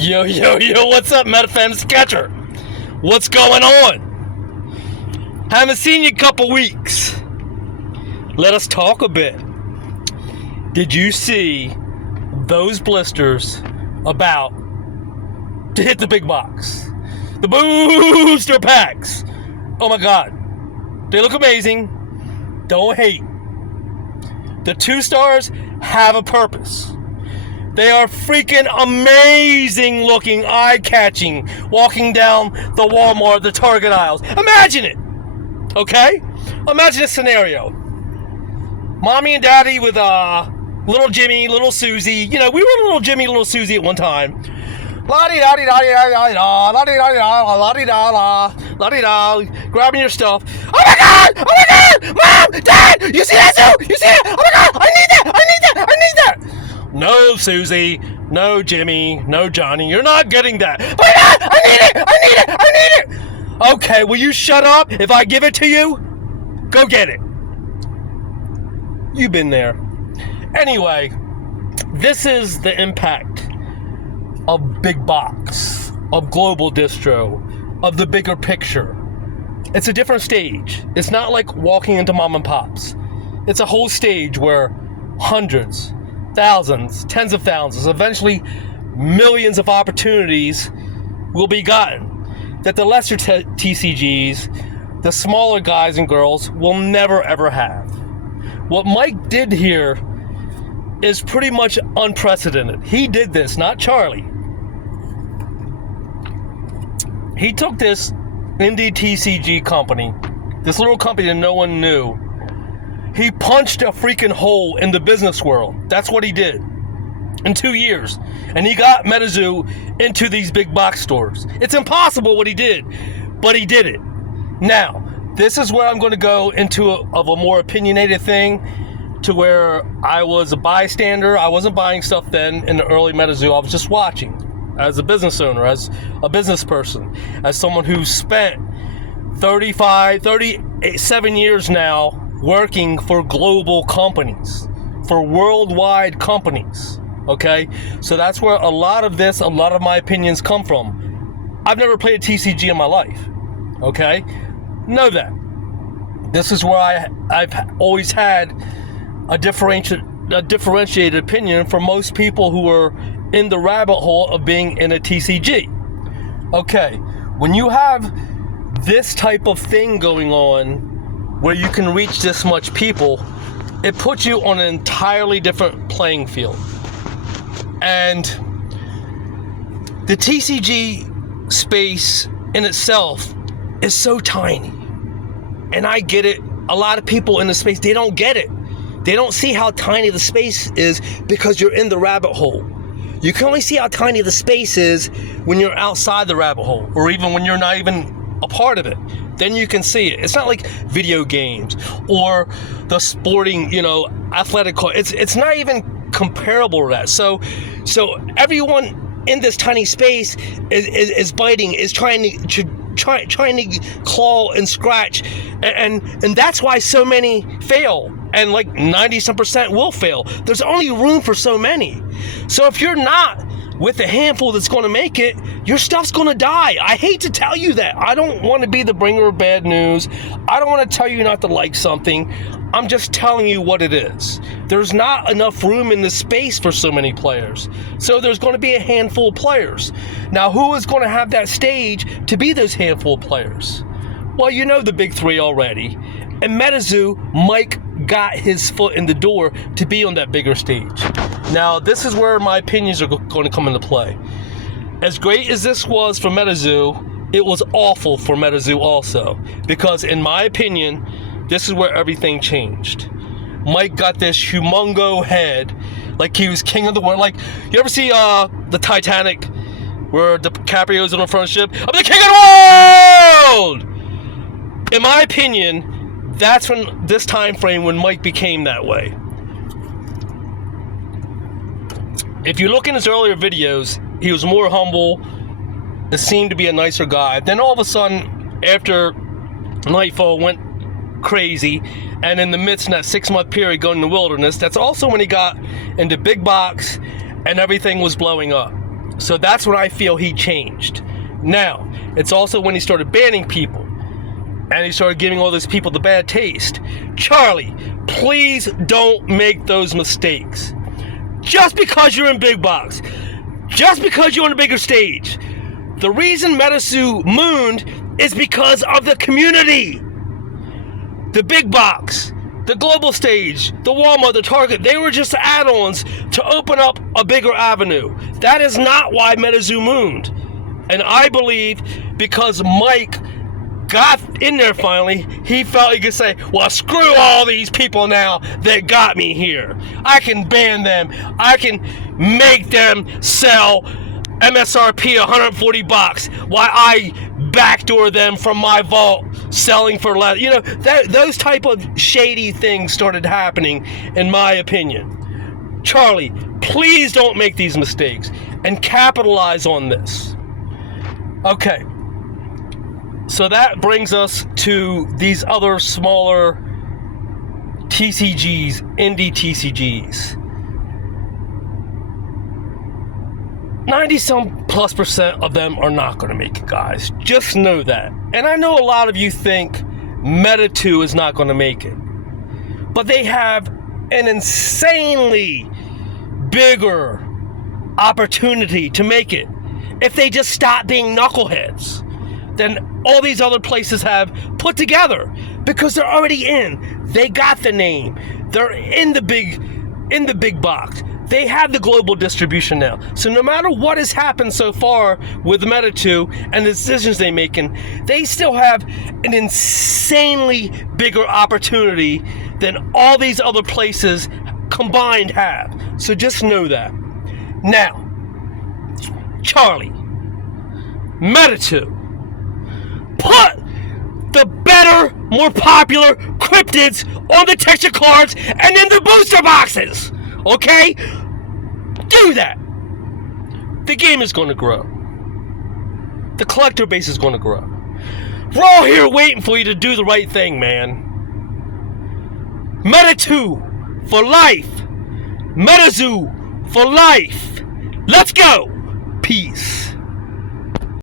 Yo, what's up, MetaFam Sketcher? What's going on? Haven't seen you a couple weeks. Let us talk a bit. Did you see those blisters about to hit the big box? The booster packs. Oh my God. They look amazing. Don't hate. The 2 stars have a purpose. They are freaking amazing looking, eye-catching, walking down the Walmart, the Target aisles. Imagine it, okay? Imagine a scenario. Mommy and Daddy with little Jimmy, little Susie. You know, we were little Jimmy, little Susie at one time. La-di-da-di-da-di-da-di-da, la-di-da-di-da, la-di-da-la, la-di-da, grabbing your stuff. Oh my God! Oh my God! Mom! Dad! You see that too? You see that? Oh my God! I need that! I need that! I need that! No, Susie. No, Jimmy. No, Johnny. You're not getting that. Why not? I need it! I need it! I need it! Okay, will you shut up if I give it to you? Go get it. You've been there. Anyway, this is the impact of big box, of global distro, of the bigger picture. It's a different stage. It's not like walking into mom and pops. It's a whole stage where hundreds, thousands, tens of thousands, eventually millions of opportunities will be gotten that the lesser TCGs, the smaller guys and girls, will never ever have. What Mike did here is pretty much unprecedented. He did this, not Charlie. He took this indie TCG company, this little company that no one knew. He punched a freaking hole in the business world. That's what he did in 2 years. And he got MetaZoo into these big box stores. It's impossible what he did, but he did it. Now, this is where I'm going to go into a more opinionated thing, to where I was a bystander. I wasn't buying stuff then in the early MetaZoo. I was just watching as a business owner, as a business person, as someone who spent 37 years now working for global companies, for worldwide companies, okay? So that's where a lot of my opinions come from. I've never played a TCG in my life, okay? Know that. This is where I've always had a differentiated opinion from most people who are in the rabbit hole of being in a TCG. Okay, when you have this type of thing going on where you can reach this much people, it puts you on an entirely different playing field. And the TCG space in itself is so tiny. And I get it. A lot of people in the space, they don't get it. They don't see how tiny the space is because you're in the rabbit hole. You can only see how tiny the space is when you're outside the rabbit hole, or even when you're not even a part of it. Then you can see it. It's not like video games or the sporting, athletic. It's not even comparable to that. So everyone in this tiny space is biting, is trying to claw and scratch, and that's why so many fail, and like 90% will fail. There's only room for so many. So if you're not with the handful that's going to make it, your stuff's going to die. I hate to tell you that. I don't want to be the bringer of bad news. I don't want to tell you not to like something. I'm just telling you what it is. There's not enough room in the space for so many players. So there's going to be a handful of players. Now, who is going to have that stage to be those handful of players? Well, you know the big three already. And MetaZoo, Mike got his foot in the door to be on that bigger stage. Now, this is where my opinions are going to come into play. As great as this was for MetaZoo, it was awful for MetaZoo also. Because in my opinion, this is where everything changed. Mike got this humongo head, like he was king of the world. Like, you ever see the Titanic, where DiCaprio's on the front ship? I'm the king of the world! In my opinion, that's when this time frame when Mike became that way. If you look in his earlier videos, he was more humble. It seemed to be a nicer guy. Then all of a sudden, after Nightfall went crazy, and in the midst of that 6-month period going in the wilderness, that's also when he got into big box and everything was blowing up. So that's when I feel he changed. Now, it's also when he started banning people. And he started giving all those people the bad taste. Charlie, please don't make those mistakes. Just because you're in big box, just because you're on a bigger stage, the reason Metasu mooned is because of the community. The big box, the global stage, the Walmart, the Target, they were just add-ons to open up a bigger avenue. That is not why Metasu mooned. And I believe because Mike got in there finally, he felt he could say, well, screw all these people now that got me here. I can ban them. I can make them sell MSRP $140 while I backdoor them from my vault selling for less. You know, those type of shady things started happening, in my opinion. Charlie, please don't make these mistakes and capitalize on this. Okay. So that brings us to these other smaller TCGs, indie TCGs. 90+ % of them are not going to make it, guys. Just know that. And I know a lot of you think Meta 2 is not going to make it. But they have an insanely bigger opportunity to make it if they just stop being knuckleheads than all these other places have put together, because they're already in. They got the name. They're in the big box. They have the global distribution now. So no matter what has happened so far with Meta 2 and the decisions they're making, they still have an insanely bigger opportunity than all these other places combined have. So just know that. Now, Charlie, Meta 2, put the better, more popular cryptids on the texture cards and in the booster boxes. Okay? Do that. The game is going to grow. The collector base is going to grow. We're all here waiting for you to do the right thing, man. Meta 2 for life. Metazu for life. Let's go. Peace.